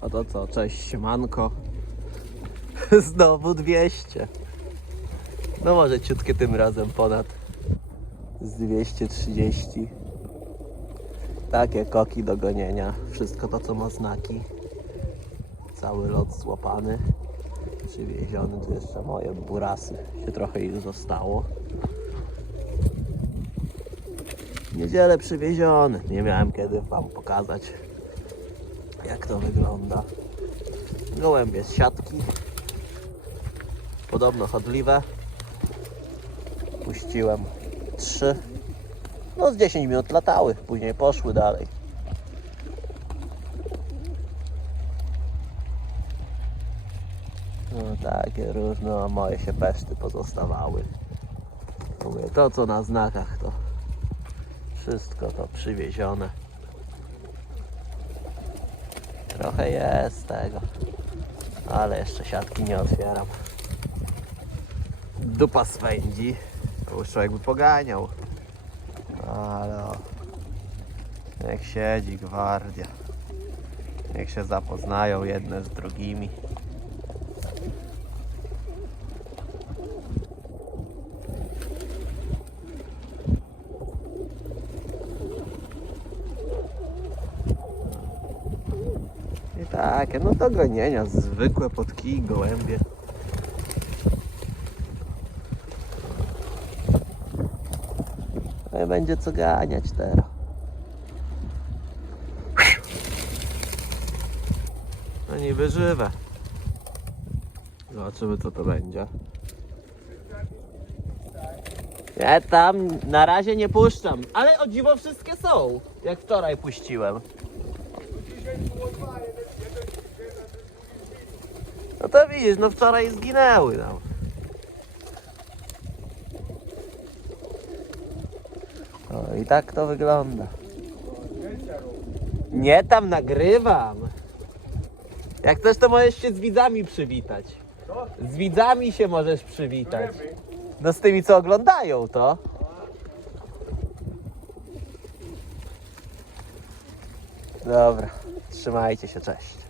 A to co, cześć, siemanko. Znowu 200. No może ciutkie tym razem ponad z 230. Takie koki do gonienia. Wszystko to co ma znaki. Cały lot złapany. Przywieziony. Tu jeszcze moje burasy. Się trochę ich zostało. W niedzielę przywieziony. Nie miałem kiedy wam pokazać jak to wygląda. Gołębie z siatki. Podobno chodliwe. Puściłem trzy. No z 10 minut latały, później poszły dalej. No takie różne, a moje się peszty pozostawały. Mówię, to co na znakach to wszystko to przywiezione. Trochę jest tego. Ale jeszcze siatki nie otwieram. Dupa swędzi. To już człowiek by poganiał. Ale o. Niech siedzi gwardia. Niech się zapoznają jedne z drugimi. I takie, no do gonienia, zwykłe podkij, gołębie. No będzie co ganiać teraz. No niby żywe. Zobaczymy co to będzie. Ja tam na razie nie puszczam, ale o dziwo wszystkie są, jak wczoraj puściłem. No to widzisz, no wczoraj zginęły nam. O, i tak to wygląda. Nie tam nagrywam. Jak chcesz, to możesz się z widzami przywitać. Z widzami się możesz przywitać. No z tymi, co oglądają to. Dobra, trzymajcie się, cześć.